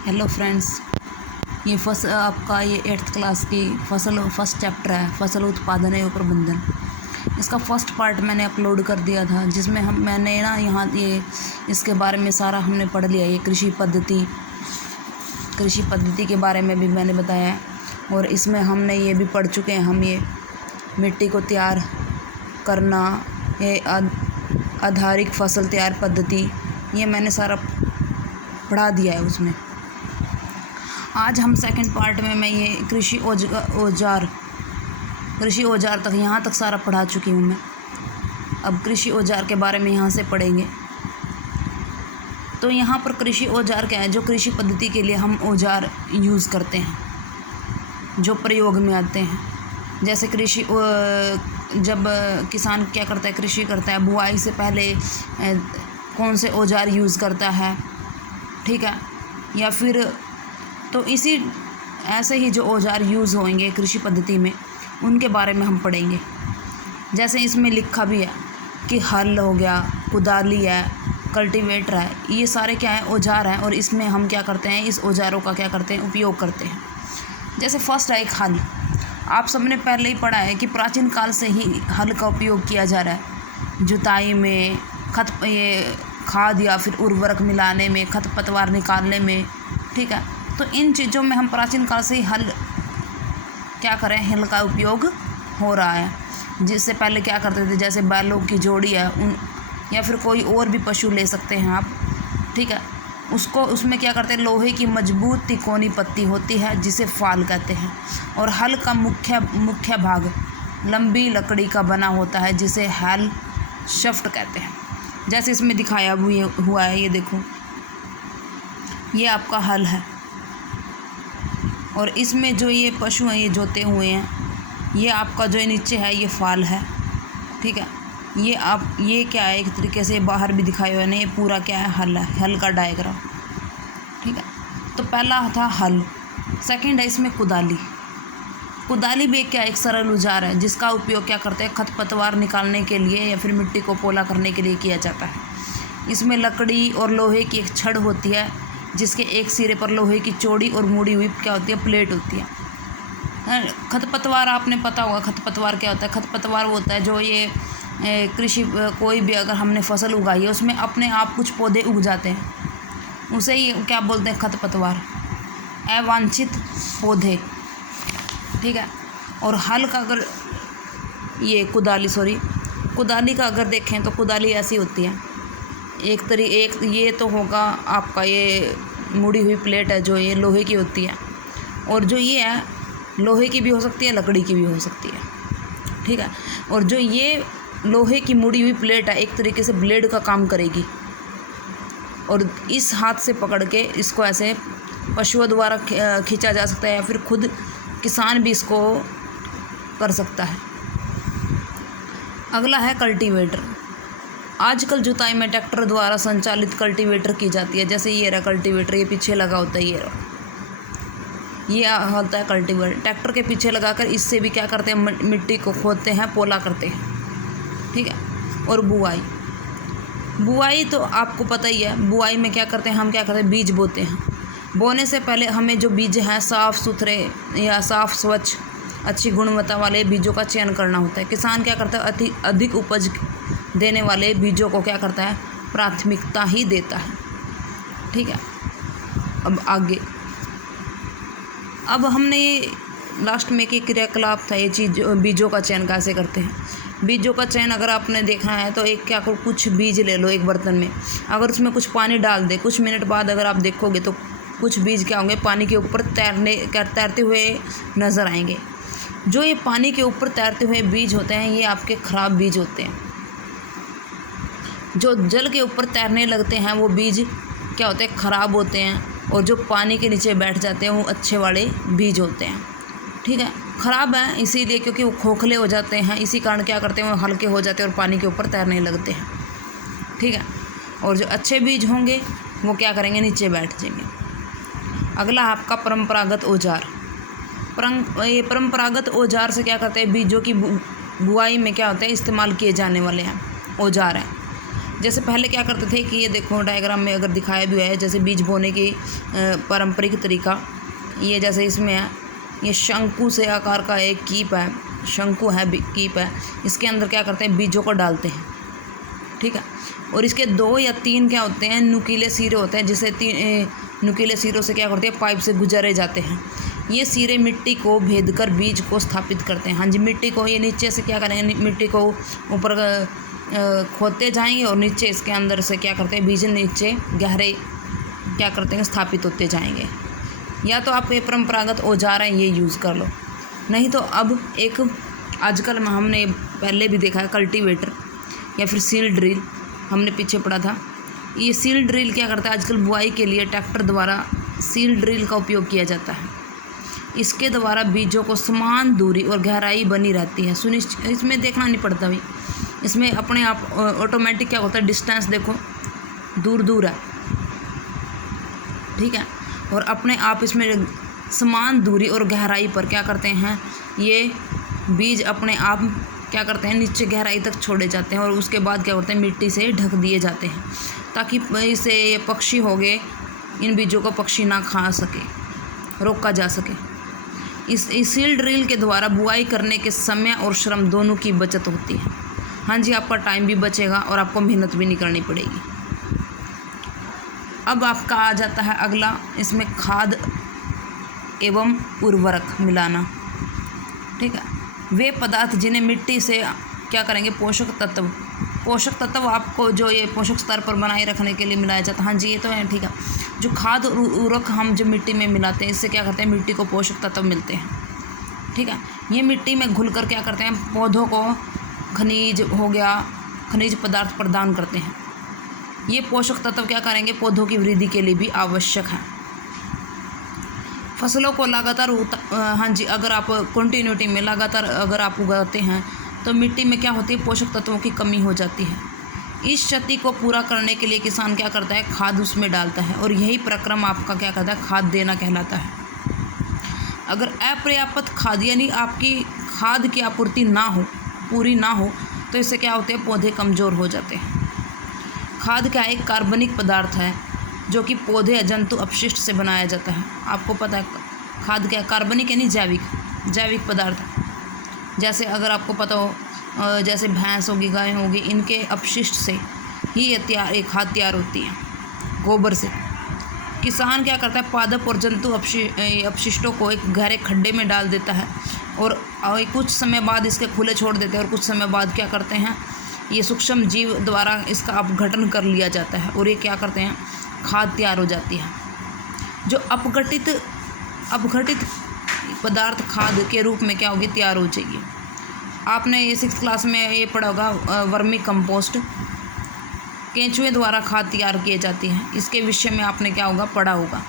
Hello friends, ये आपका ये 8th क्लास की फर्स्ट चैप्टर है फसल उत्पादन एवं प्रबंधन। इसका फर्स्ट पार्ट मैंने अपलोड कर दिया था, जिसमें मैंने ना यहाँ ये इसके बारे में सारा हमने पढ़ लिया। ये कृषि पद्धति के बारे में भी मैंने बताया है, और इसमें हमने ये भी पढ़ चुके हैं। हम ये मिट्टी को तैयार करना, ये आधारिक फसल तैयार पद्धति, ये मैंने सारा पढ़ा दिया है उसमें। आज हम सेकंड पार्ट में मैं ये कृषि औजार तक यहाँ तक सारा पढ़ा चुकी हूँ मैं। अब कृषि औजार के बारे में यहाँ से पढ़ेंगे। तो यहाँ पर कृषि औजार क्या है? जो कृषि पद्धति के लिए हम औजार यूज़ करते हैं, जो प्रयोग में आते हैं। जैसे जब किसान क्या करता है, कृषि करता है, बुआई से पहले कौन से औजार यूज़ करता है, ठीक है। या फिर तो ऐसे ही जो औजार यूज़ होंगे कृषि पद्धति में, उनके बारे में हम पढ़ेंगे। जैसे इसमें लिखा भी है कि हल हो गया, कुदाली है, कल्टीवेटर है, ये सारे क्या है? औजार हैं। और इसमें हम क्या करते हैं? इस औजारों का क्या करते हैं? उपयोग करते हैं। जैसे फर्स्ट है एक हल। आप सबने पहले ही पढ़ा है कि प्राचीन काल से ही हल का उपयोग किया जा रहा है, जुताई में, खाद या फिर उर्वरक मिलाने में, खरपतवार निकालने में, ठीक है। तो इन चीज़ों में हम प्राचीन काल से ही हल का उपयोग हो रहा है। जिससे पहले क्या करते थे, जैसे बैलों की जोड़ी है, या फिर कोई और भी पशु ले सकते हैं आप, ठीक है। उसमें क्या करते हैं? लोहे की मजबूत तिकोनी पत्ती होती है, जिसे फाल कहते हैं। और हल का मुख्य भाग लंबी लकड़ी का बना होता है, जिसे हल शाफ्ट कहते हैं। जैसे इसमें दिखाया हुआ है, ये देखो, ये आपका हल है। और इसमें जो ये पशु हैं, ये जोते हुए हैं, ये आपका जो नीचे है ये फाल है, ठीक है। ये क्या है? एक तरीके से बाहर भी दिखाया हुआ है ना, ये पूरा क्या है? हल है, हल का डायग्राम, ठीक है। तो पहला था हल। सेकंड है इसमें कुदाली। कुदाली भी एक सरल औजार है, जिसका उपयोग क्या करते हैं? खरपतवार निकालने के लिए या फिर मिट्टी को पोला करने के लिए किया जाता है। इसमें लकड़ी और लोहे की एक छड़ होती है, जिसके एक सिरे पर लोहे की चौड़ी और मुड़ी हुई क्या होती है? प्लेट होती है। खरपतवार आपने पता होगा, खरपतवार क्या होता है? खरपतवार वो होता है जो ये कोई भी अगर हमने फसल उगाई है, उसमें अपने आप कुछ पौधे उग जाते हैं, उसे ही क्या बोलते हैं? खरपतवार, अवांछित पौधे, ठीक है। और हल का अगर कुदाली का अगर देखें तो कुदाली ऐसी होती है, एक ये तो होगा आपका ये मुड़ी हुई प्लेट है, जो ये लोहे की होती है। और जो ये है, लोहे की भी हो सकती है, लकड़ी की भी हो सकती है, ठीक है। और जो ये लोहे की मुड़ी हुई प्लेट है, एक तरीके से ब्लेड का काम करेगी। और इस हाथ से पकड़ के इसको ऐसे पशुओं द्वारा खींचा जा सकता है, या फिर खुद किसान भी इसको कर सकता है। अगला है कल्टीवेटर। आजकल जुताई में ट्रैक्टर द्वारा संचालित कल्टीवेटर की जाती है। जैसे ये रहा कल्टीवेटर, ये पीछे लगा होता है, ये होता है कल्टीवेटर। ट्रैक्टर के पीछे लगाकर इससे भी क्या करते हैं? मिट्टी को खोदते हैं, पोला करते हैं, ठीक है। और बुआई तो आपको पता ही है। बुआई में क्या करते हैं? हम क्या करते हैं? बीज बोते हैं। बोने से पहले हमें जो बीज हैं साफ़ सुथरे या साफ़ स्वच्छ अच्छी गुणवत्ता वाले बीजों का चयन करना होता है। किसान क्या करता है? अधिक उपज देने वाले बीजों को क्या करता है? प्राथमिकता ही देता है, ठीक है। अब आगे, अब हमने ये लास्ट में कि क्रियाकलाप था, ये चीज़ बीजों का चयन कैसे करते हैं। बीजों का चयन अगर आपने देखना है तो कुछ बीज ले लो एक बर्तन में, अगर उसमें कुछ पानी डाल दे, कुछ मिनट बाद अगर आप देखोगे तो कुछ बीज क्या होंगे? पानी के ऊपर तैरते हुए नज़र आएंगे। जो ये पानी के ऊपर तैरते हुए बीज होते हैं, ये आपके ख़राब बीज होते हैं। जो जल के ऊपर तैरने लगते हैं, वो बीज क्या होते हैं? ख़राब होते हैं। और जो पानी के नीचे बैठ जाते हैं, वो अच्छे वाले बीज होते हैं, ठीक है। ख़राब है इसीलिए क्योंकि वो खोखले हो जाते हैं, इसी कारण क्या करते हैं? वो हल्के हो जाते हैं और पानी के ऊपर तैरने लगते हैं, ठीक है। और जो अच्छे बीज होंगे वो क्या करेंगे? नीचे बैठ जाएंगे। अगला आपका परंपरागत औजार। ये परंपरागत औजार से क्या करते हैं? बीजों की बुआई में क्या होता है? इस्तेमाल किए जाने वाले हैं औजार हैं। जैसे पहले क्या करते थे कि ये देखो डायग्राम में अगर दिखाया भी है, जैसे बीज बोने की पारंपरिक तरीका, ये जैसे इसमें है, ये शंकु से आकार का एक कीप है, शंकु है कीप है, इसके अंदर क्या करते हैं बीजों को डालते हैं, ठीक है। और इसके 2 या 3 क्या होते हैं नुकीले सिरे होते हैं, जिसे 3 नुकीले सिरों से क्या करते हैं पाइप से गुजारे जाते हैं। ये सिरे मिट्टी को भेद कर बीज को स्थापित करते हैं। हाँ जी, मिट्टी को ये नीचे से क्या करेंगे, मिट्टी को ऊपर खोदते जाएंगे और नीचे इसके अंदर से क्या करते हैं बीज नीचे गहरे क्या करते हैं स्थापित होते जाएंगे। या तो आप ये परंपरागत औजार हैं ये यूज़ कर लो, नहीं तो अब एक आजकल में हमने पहले भी देखा है कल्टीवेटर या फिर सील ड्रिल, हमने पीछे पढ़ा था। ये सील ड्रिल क्या करता है, आजकल बुआई के लिए ट्रैक्टर द्वारा सील ड्रिल का उपयोग किया जाता है। इसके द्वारा बीजों को समान दूरी और गहराई बनी रहती है, सुनिश्चित इसमें देखना नहीं पड़ता भाई, इसमें अपने आप ऑटोमेटिक क्या होता है डिस्टेंस देखो दूर दूर है, ठीक है। और अपने आप इसमें समान दूरी और गहराई पर क्या करते हैं ये बीज अपने आप क्या करते हैं नीचे गहराई तक छोड़े जाते हैं और उसके बाद क्या होते हैं मिट्टी से ढक दिए जाते हैं, ताकि इसे ये पक्षी हो गए इन बीजों को पक्षी ना खा सके, रोका जा सके। इस सील ड्रिल के द्वारा बुआई करने के समय और श्रम दोनों की बचत होती है। हाँ जी, आपका टाइम भी बचेगा और आपको मेहनत भी नहीं करनी पड़ेगी। अब आपका आ जाता है अगला, इसमें खाद एवं उर्वरक मिलाना, ठीक है। वे पदार्थ जिन्हें मिट्टी से क्या करेंगे पोषक तत्व आपको जो ये पोषक स्तर पर बनाए रखने के लिए मिलाया जाता है। हाँ जी, ये तो है, ठीक है। जो खाद और उर्वरक हम जो मिट्टी में मिलाते हैं इससे क्या करते हैं मिट्टी को पोषक तत्व मिलते हैं, ठीक है। ये मिट्टी में घुलकर क्या करते हैं पौधों को खनिज पदार्थ प्रदान करते हैं। ये पोषक तत्व क्या करेंगे पौधों की वृद्धि के लिए भी आवश्यक है। फसलों को लगातार हाँ जी, अगर आप कंटिन्यूटी में लगातार अगर आप उगाते हैं तो मिट्टी में क्या होती है पोषक तत्वों की कमी हो जाती है। इस क्षति को पूरा करने के लिए किसान क्या करता है खाद उसमें डालता है और यही प्रक्रम आपका क्या कहता है खाद देना कहलाता है। अगर अपर्याप्त खाद यानी आपकी खाद की आपूर्ति पूरी ना हो तो इससे क्या होते हैं पौधे कमज़ोर हो जाते हैं। खाद क्या एक कार्बनिक पदार्थ है जो कि पौधे या जंतु अपशिष्ट से बनाया जाता है। आपको पता है खाद क्या कार्बनिक यानी जैविक पदार्थ। जैसे अगर आपको पता हो जैसे भैंस होगी गाय होगी इनके अपशिष्ट से ही ये खाद तैयार होती है, गोबर से। किसान क्या करता है पादप और जंतु अपशिष्टों को एक गहरे खड्डे में डाल देता है और कुछ समय बाद इसके खुले छोड़ देते हैं और कुछ समय बाद क्या करते हैं ये सूक्ष्म जीव द्वारा इसका अपघटन कर लिया जाता है और ये क्या करते हैं खाद तैयार हो जाती है, जो अपघटित पदार्थ खाद के रूप में क्या होगी तैयार हो जाएगी। आपने ये 6th क्लास में ये पढ़ा होगा वर्मी कंपोस्ट, केंचुए द्वारा खाद तैयार किए जाती है, इसके विषय में आपने क्या होगा पढ़ा होगा।